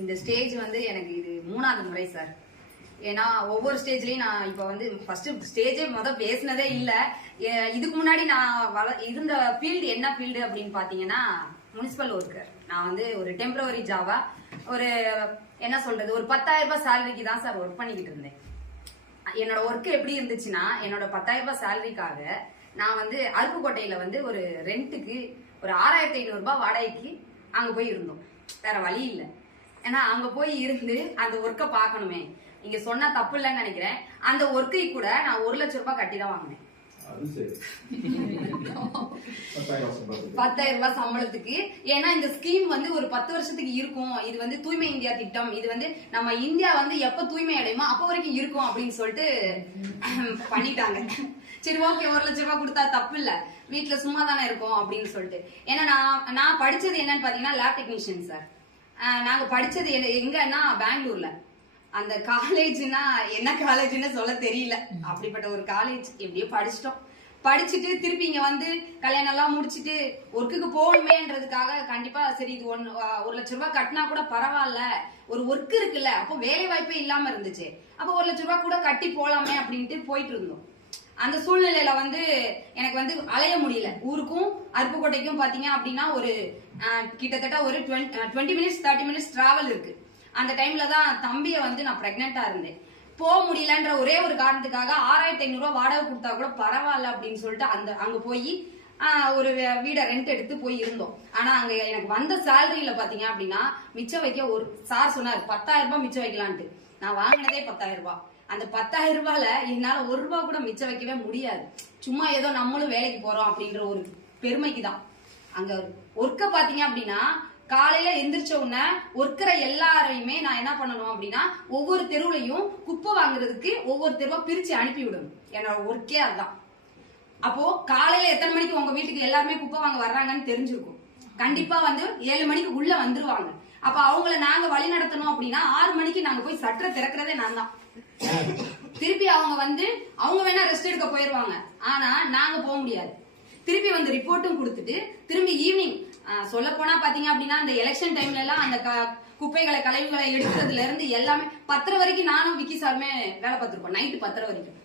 இந்த ஸ்டேஜ் வந்து எனக்கு இது 3வது முறை சார். ஏன்னா ஒவ்வொரு ஸ்டேஜ்லயும் நான் இப்ப வந்து ஃபர்ஸ்ட் ஸ்டேஜே பேசினதே இல்ல. இதுக்கு முன்னாடி நான் இருந்த ஃபீல்டு என்ன ஃபீல்டு அப்படின்னு பாத்தீங்கன்னா முனிசிபல் ஒர்க்கர். நான் வந்து ஒரு டெம்பரவரி ஜாவா ஒரு என்ன சொல்றது ஒரு 10,000 ரூபாய் சேலரிக்கு தான் சார் ஒர்க் பண்ணிக்கிட்டு இருந்தேன். என்னோட ஒர்க் எப்படி இருந்துச்சுன்னா என்னோட 10,000 ரூபாய் சேலரிக்காக நான் வந்து அருப்புக்கோட்டையில வந்து ஒரு ரெண்ட்டுக்கு ஒரு 6,500 ரூபாய் வாடகைக்கு அங்க போய் இருந்தோம். வேற வழி இல்ல. ஏன்னா அங்க போய் இருந்து அந்த ஒர்க்கை பார்க்கணுமே. இங்க சொன்னா தப்பு இல்லைன்னு நினைக்கிறேன். அந்த ஒர்க்கை கூட நான் 1 லட்சம் ரூபாய் கட்டி தான் வாங்கினேன். 10,000 ரூபாய் சம்பளத்துக்கு. ஏன்னா இந்த ஸ்கீம் வந்து ஒரு 10 வருஷத்துக்கு இருக்கும். இது வந்து தூய்மை இந்தியா திட்டம். இது வந்து நம்ம இந்தியா வந்து எப்ப தூய்மை அடையுமோ அப்ப வரைக்கும் இருக்கும் அப்படின்னு சொல்லிட்டு பண்ணிட்டாங்க. சரி ஓகே 1 லட்சம் ரூபாய் கொடுத்தா தப்பு இல்ல, வீட்டுல சும்மா தானே இருக்கும் அப்படின்னு சொல்லிட்டு. ஏன்னா நான் படிச்சது என்னன்னு பாத்தீங்கன்னா லேப் டெக்னீஷியன் சார். நாங்க படிச்சது எங்கன்னா பெங்களூர்ல. அந்த காலேஜ்னா என்ன காலேஜ்னு சொல்ல தெரியல. அப்படிப்பட்ட ஒரு காலேஜ் எப்படியோ படிச்சிட்டோம். படிச்சுட்டு திருப்பி இங்க வந்து கல்யாணம் எல்லாம் முடிச்சுட்டு ஒர்க்குக்கு போகணுமேன்றதுக்காக கண்டிப்பா சரி இது 1 லட்சம் ரூபாய் கட்டினா கூட பரவாயில்ல, ஒரு ஒர்க் இருக்குல்ல, அப்போ வேலை வாய்ப்பே இல்லாம இருந்துச்சு, அப்ப 1 லட்சம் ரூபாய் கூட கட்டி போலாமே அப்படின்ட்டு போயிட்டு இருந்தோம். அந்த சூழ்நிலையில வந்து எனக்கு வந்து அலைய முடியல. ஊருக்கும் அருப்புக்கோட்டைக்கும் பாத்தீங்க அப்படின்னா ஒரு கிட்டத்தட்ட ஒரு 20 மினிட்ஸ் 30 மினிட்ஸ் டிராவல் இருக்கு. அந்த டைம்ல தான் தம்பியை வந்து நான் பிரெக்னெண்டா இருந்தேன். போக முடியலன்ற ஒரே ஒரு காரணத்துக்காக 6,500 ரூபாய் வாடகை கொடுத்தா கூட பரவாயில்ல அப்படின்னு சொல்லிட்டு அங்க போய் ஒரு வீடை ரெண்ட் எடுத்து போய் இருந்தோம். ஆனா அங்க எனக்கு வந்த சேலரியில பாத்தீங்க அப்படின்னா மிச்சம் வைக்க ஒரு சார் சொன்னார் 10,000 ரூபாய் மிச்சம் வைக்கலான்ட்டு. நான் வாங்கினதே 10,000 ரூபாய். அந்த 10,000 ரூபாயில என்னால 1 ரூபாய் கூட மிச்சம் வைக்கவே முடியாது. சும்மா ஏதோ நம்மளும் வேலைக்கு போறோம் அப்படின்ற ஒரு பெருமைக்கு தான். அங்க ஒர்க்க பாத்தீங்க அப்படின்னா காலையில எந்திரிச்ச உடனே ஒர்க்கரை எல்லாரையுமே நான் என்ன பண்ணணும் அப்படின்னா ஒவ்வொரு தெருவுலையும் குப்பை வாங்குறதுக்கு ஒவ்வொரு தெருவா பிரிச்சு அனுப்பி விடணும். என்னோட ஒர்க்கே அதுதான். அப்போ காலையில எத்தனை மணிக்கு உங்க வீட்டுக்கு எல்லாருமே குப்பை வாங்க வர்றாங்கன்னு தெரிஞ்சிருக்கும். கண்டிப்பா வந்து 7 மணிக்கு உள்ள வந்துருவாங்க. அப்ப அவங்கள நாங்க வழி நடத்தணும் அப்படின்னா 6 மணிக்கு நாங்க போய் சட்டை திறக்கிறதே நான் தான். திருப்பி அவங்க வந்து அவங்க வேணா ரெஸ்ட் எடுக்க போயிருவாங்க. ஆனா நாங்க போக முடியாது. திருப்பி வந்து ரிப்போர்ட்டும் கொடுத்துட்டு திரும்பி ஈவினிங் சொல்ல போனா பாத்தீங்க அப்படின்னா அந்த எலெக்ஷன் டைம்ல எல்லாம் அந்த குப்பைகளை கழிவுகளை எடுக்கிறதுல இருந்து எல்லாமே 10 வரைக்கும் நானும் விக்கி சாருமே வேலை பார்த்திருப்போம். நைட்டு 10 வரைக்கும்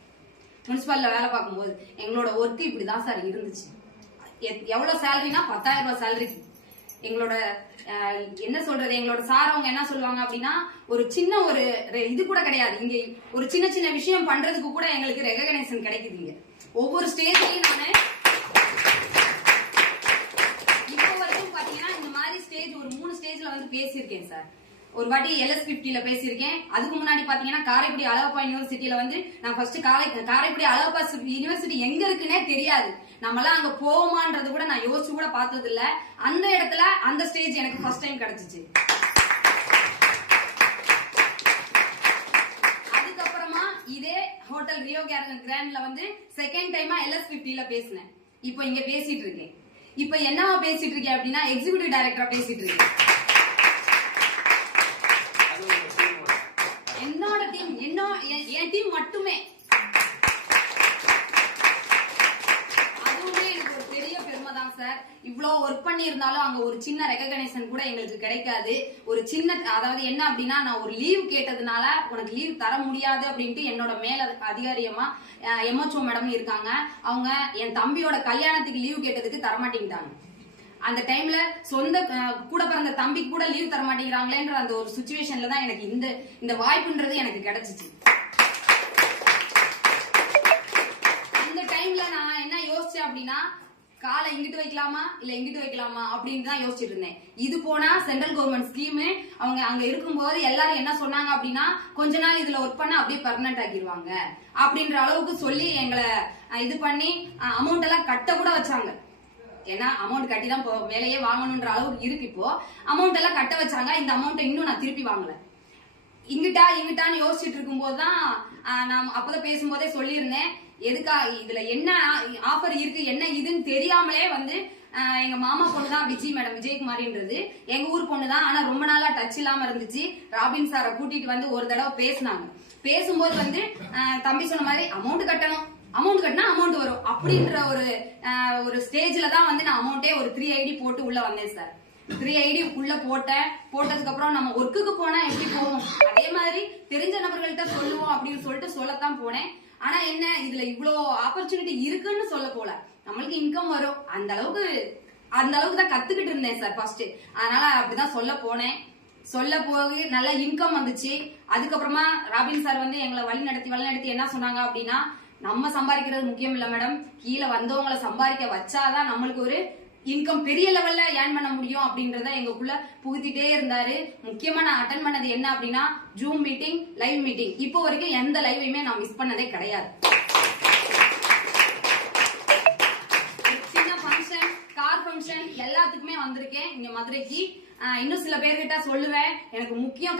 முனிசிபாலிட்டில வேலை பார்க்கும்போது எங்களோட ஒர்க் இப்படிதான் சார் இருந்துச்சு. எவ்வளவு சேலரினா 10,000 ரூபாய் சேலரி. எங்களோட என்ன சொல்றது எங்களோட சார் அவங்க என்ன சொல்லுவாங்க அப்படின்னா ஒரு சின்ன ஒரு இது கூட கிடையாது. இங்க ஒரு சின்ன சின்ன விஷயம் பண்றதுக்கு கூட எங்களுக்கு ரெகக்னைசேஷன் கிடைக்குது. இங்க ஒவ்வொரு ஸ்டேஜ்லயும் நானு இப்போ வரைக்கும் பாத்தீங்கன்னா இந்த மாதிரி ஸ்டேஜ் ஒரு 3 ஸ்டேஜ்ல வந்து பேசியிருக்கேன் சார். ஒரு வாட்டி LS50ல பேசியிருக்கேன். அதுக்கு முன்னாடி பாத்தீங்கன்னா காரைக்குடி அழகப்பா யூனிவர்சிட்டியில வந்து நான் ஃபர்ஸ்ட் காரைக்குடி அழகப்பா யூனிவர்சிட்டி எங்க இருக்குன்னே தெரியாது. நம்மளாம் அங்க போவோமான்றது கூட நான் யோசிச்சு கூட பார்த்தது இல்ல. அந்த இடத்துல அந்த ஸ்டேஜ் எனக்கு ஃபர்ஸ்ட் டைம் கிடைச்சிச்சு. அதுக்கப்புறமா இதே ஹோட்டல் ரியோ கிராண்ட்ல வந்து செகண்ட் டைமா LS50ல பேசினேன். இப்போ இங்க பேசிட்டு இருக்கேன். இப்போ என்னவா பேசிட்டு இருக்கேன் அப்படின்னா எக்ஸிகியூட்டிவ் டைரக்டரா பேசிட்டு இருக்கேன். என்னோட டீம் என் டீம் மட்டுமே. அதுவுமே எனக்கு ஒரு பெரிய பெருமை தான் சார். இவ்வளவு ஒர்க் பண்ணி இருந்தாலும் அங்க ஒரு சின்ன ரெகக்னைசேஷன் கூட எங்களுக்கு கிடைக்காது. ஒரு சின்ன அதாவது என்ன அப்படின்னா நான் ஒரு லீவ் கேட்டதுனால உனக்கு லீவ் தர முடியாது அப்படின்ட்டு என்னோட மேல அதிகாரியமா MHO மேடம் இருக்காங்க. அவங்க என் தம்பியோட கல்யாணத்துக்கு லீவ் கேட்டதுக்கு தரமாட்டேங்கிட்டாங்க. அந்த டைம்ல சொந்த கூட பிறந்த தம்பிக்கு கூட லீவ் தர மாட்டேங்கிறாங்களேன்ற அந்த ஒரு சிச்சுவேஷன்ல தான் எனக்கு இந்த வாய்ப்புன்றது எனக்கு கிடைச்சிச்சு. இந்த டைம்ல நான் என்ன யோசிச்சேன் அப்படின்னா காலை இங்கிட்டு வைக்கலாமா இல்ல இங்கிட்டு வைக்கலாமா அப்படின்னு தான் யோசிச்சுட்டு இருந்தேன். இது போனா சென்ட்ரல் கவர்மெண்ட் ஸ்கீம் அவங்க அங்க இருக்கும்போது எல்லாரும் என்ன சொன்னாங்க அப்படின்னா கொஞ்ச நாள் இதுல ஒர்க் பண்ண அப்படியே பெர்மனன்ட் ஆக்கிடுவாங்க அப்படின்ற அளவுக்கு சொல்லி எங்களை இது பண்ணி அமௌண்ட் எல்லாம் கட்ட கூட வச்சாங்க. ஏன்னா அமௌண்ட் கட்டி தான் வேலையே வாங்கணும்ன்ற அளவுக்கு இருக்கு. இப்போ அமௌண்ட் எல்லாம் கட்ட வச்சாங்க. இந்த அமௌண்ட் இன்னும் நான் திருப்பி வாங்கல. இங்கிட்டான்னு யோசிச்சுட்டு இருக்கும் போதுதான் நான் அப்பதான் பேசும்போதே சொல்லியிருந்தேன் எதுக்கா இதுல என்ன ஆஃபர் இருக்கு என்ன இதுன்னு தெரியாமலே வந்து எங்க மாமா பொண்ணுதான் விஜய் மேடம் விஜயகுமாரின்றது எங்க ஊர் பொண்ணுதான். ஆனா ரொம்ப நாளா டச் இல்லாம இருந்துச்சு. ராபின் சாரை கூட்டிட்டு வந்து ஒரு தடவை பேசினாங்க. பேசும்போது வந்து தம்பி சொன்ன மாதிரி அமௌண்ட் கட்டணும், அமௌண்ட் கட்டினா அமௌண்ட் வரும் அப்படின்ற ஒரு ஸ்டேஜ்ல தான் வந்து நான் அமௌண்ட்டே ஒரு 3 ID போட்டு உள்ள வந்தேன் சார். 3 ஐடி உள்ள போட்டதுக்கு அப்புறம் நம்ம ஒர்க்குக்கு போனா எப்படி போவோம், அதே மாதிரி தெரிஞ்ச நபர்கள்ட்ட சொல்லுவோம் அப்படின்னு சொல்லிட்டு சொல்லத்தான் போனேன். ஆனா என்ன, இதுல இவ்வளோ ஆப்பர்ச்சுனிட்டி இருக்குன்னு சொல்ல போல, நம்மளுக்கு இன்கம் வரும் அந்த அளவுக்கு தான் கத்துக்கிட்டு இருந்தேன் சார் ஃபர்ஸ்ட். அதனால அப்படிதான் சொல்ல போனேன். சொல்ல போய் நல்ல இன்கம் வந்துச்சு. அதுக்கப்புறமா ராபின் சார் வந்து எங்களை வழி நடத்தி என்ன சொன்னாங்க அப்படின்னா, நம்ம சம்பாதிக்கிறது முக்கியம் இல்ல மேடம், கீழே வந்தவங்களை சம்பாதிக்க வச்சாதான் நம்மளுக்கு ஒரு இன்கம் பெரிய லெவல்ல ஏர்ன் பண்ண முடியும் அப்படின்றத எங்களுக்குள்ள புகுத்திட்டே இருந்தாரு. முக்கியமா நான் அட்டன் பண்ணது என்ன அப்படின்னா ஜூம் மீட்டிங், லைவ் மீட்டிங். இப்போ வரைக்கும் எந்த லைவையுமே நான் மிஸ் பண்ணதே கிடையாது. சின்ன ஃபங்க்ஷன், கார் ஃபங்க்ஷன் எல்லாத்துக்குமே வந்திருக்கேன் இங்க மதுரைக்கு. இன்னும் சில பேர்கிட்ட சொல்லுவேன், எனக்கு முக்கியம்